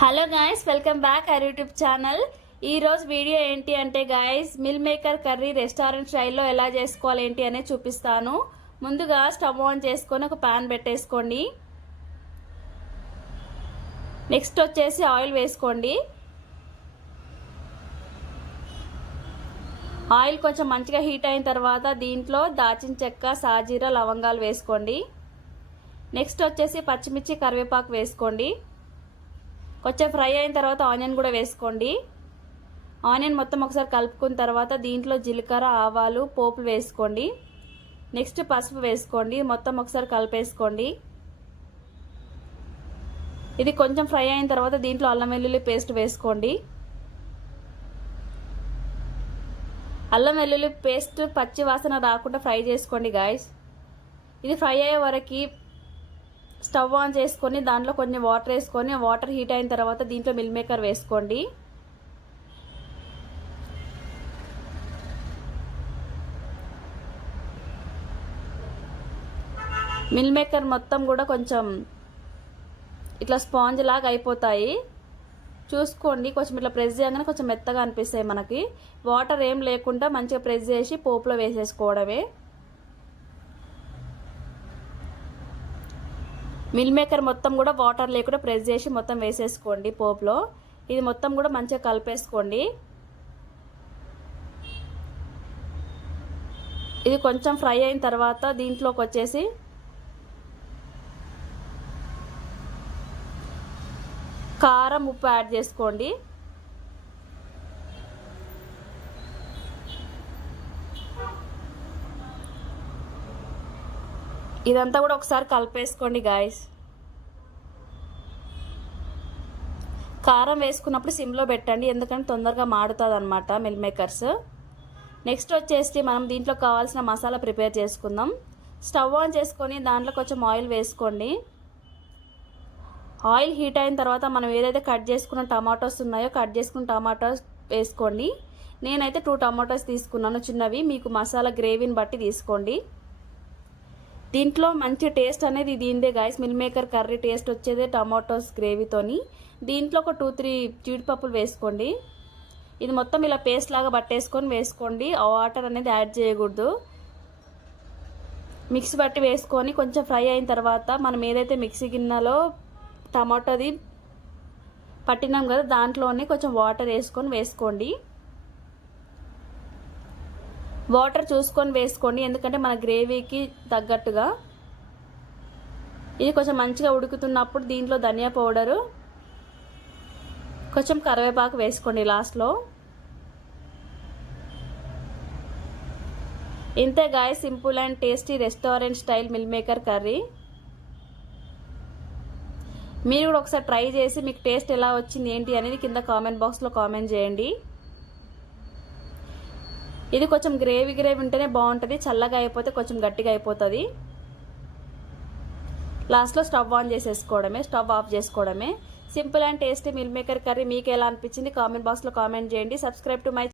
Hello guys welcome back our YouTube channel. ఈరోజు video ఏంటి అంటే guys meal maker curry restaurant స్టైల్లో ఎలా చేసుకోవాలి ఏంటి అనేది చూపిస్తాను. ముందుగా స్టవ్ ఆన్ చేసుకొని ఒక పాన్ పెట్టేసుకోండి. నెక్స్ట్ వచ్చేసి ఆయిల్ వేసుకోండి. ఆయిల్ కొంచెం మంచిగా హీట్ అయిన తర్వాత దీంట్లో దాచిన చెక్క సాజీర లవంగాలు వేసుకోండి. నెక్స్ట్ వచ్చేసి పచ్చిమిర్చి కరివేపాకు వేసుకోండి. కొంచెం ఫ్రై అయిన తర్వాత ఆనియన్ కూడా వేసుకోండి. ఆనియన్ మొత్తం ఒకసారి కలుపుకున్న తర్వాత దీంట్లో జీలకర్ర ఆవాలు పోపులు వేసుకోండి. నెక్స్ట్ పసుపు వేసుకోండి. మొత్తం ఒకసారి కలిపేసుకోండి. ఇది కొంచెం ఫ్రై అయిన తర్వాత దీంట్లో అల్లం వెల్లుల్లి పేస్ట్ వేసుకోండి. అల్లం వెల్లుల్లి పేస్ట్ పచ్చి వాసన రాకుండా ఫ్రై చేసుకోండి గాయస్ ఇది ఫ్రై అయ్యే వరకు స్టవ్ ఆన్ చేసుకొని దాంట్లో కొన్ని వాటర్ వేసుకొని వాటర్ హీట్ అయిన తర్వాత దీంట్లో మిల్ మేకర్ వేసుకోండి. మిల్ మేకర్ మొత్తం కూడా కొంచెం ఇట్లా స్పాంజ్ లాగా అయిపోతాయి. చూసుకోండి కొంచెం ఇట్లా ప్రెస్ చేయగానే కొంచెం మెత్తగా అనిపిస్తాయి మనకి. వాటర్ ఏం లేకుండా మంచిగా ప్రెస్ చేసి పోపులో వేసేసుకోవడమే. మిల్ మేకర్ మొత్తం కూడా వాటర్ లేకుండా ప్రెస్ చేసి మొత్తం వేసేసుకోండి పోపులో. ఇది మొత్తం కూడా మంచిగా కలిపేసుకోండి. ఇది కొంచెం ఫ్రై అయిన తర్వాత దీంట్లోకి వచ్చేసి కారం ఉప్పు యాడ్ చేసుకోండి. ఇదంతా కూడా ఒకసారి కలిపేసుకోండి గాయస్ కారం వేసుకున్నప్పుడు సిమ్లో పెట్టండి ఎందుకంటే తొందరగా మాడుతుంది అనమాట మిల్ మేకర్స్. నెక్స్ట్ వచ్చేసి మనం దీంట్లో కావాల్సిన మసాలా ప్రిపేర్ చేసుకుందాం. స్టవ్ ఆన్ చేసుకొని దాంట్లో కొంచెం ఆయిల్ వేసుకోండి. ఆయిల్ హీట్ అయిన తర్వాత మనం ఏదైతే కట్ చేసుకున్న టమాటోస్ ఉన్నాయో కట్ చేసుకున్న టమాటోస్ వేసుకోండి. నేనైతే టూ టమాటోస్ తీసుకున్నాను చిన్నవి. మీకు మసాలా గ్రేవీని బట్టి తీసుకోండి. దీంట్లో మంచి టేస్ట్ అనేది దీందే guys meal maker curry taste వచ్చేదే టమాటోస్ గ్రేవీతోని దీంట్లో ఒక టూ త్రీ జీడిపప్పులు వేసుకోండి. ఇది మొత్తం ఇలా పేస్ట్ లాగా పట్టేసుకొని వేసుకోండి. ఆ వాటర్ అనేది యాడ్ చేయకూడదు. మిక్సీ బట్టి వేసుకొని కొంచెం ఫ్రై అయిన తర్వాత మనం ఏదైతే మిక్సీ గిన్నెలో టమాటోది పట్టినాం కదా దాంట్లోనే కొంచెం వాటర్ వేసుకొని వేసుకోండి. వాటర్ చూసుకొని వేసుకోండి. ఎందుకంటే మన గ్రేవీకి తగ్గట్టుగా ఇది కొంచెం మంచిగా ఉడుకుతున్నప్పుడు దీంట్లో ధనియా పౌడరు కొంచెం కరివేపాకు వేసుకోండి లాస్ట్లో. ఇంతే guys simple and tasty restaurant style meal maker curry. మీరు కూడా ఒకసారి ట్రై చేసి మీకు టేస్ట్ ఎలా వచ్చింది ఏంటి అనేది కింద కామెంట్ బాక్స్లో కామెంట్ చేయండి. ఇది కొంచెం గ్రేవీ గ్రేవీ ఉంటేనే బాగుంటుంది చల్లగా అయిపోతే కొంచెం గట్టిగా అయిపోతుంది. లాస్ట్లో స్టవ్ ఆన్ చేసేసుకోవడమే స్టవ్ ఆఫ్ చేసుకోవడమే. Simple and tasty meal maker curry మీకు ఎలా అనిపించింది? కామెంట్ బాక్స్లో కామెంట్ చేయండి. Subscribe to my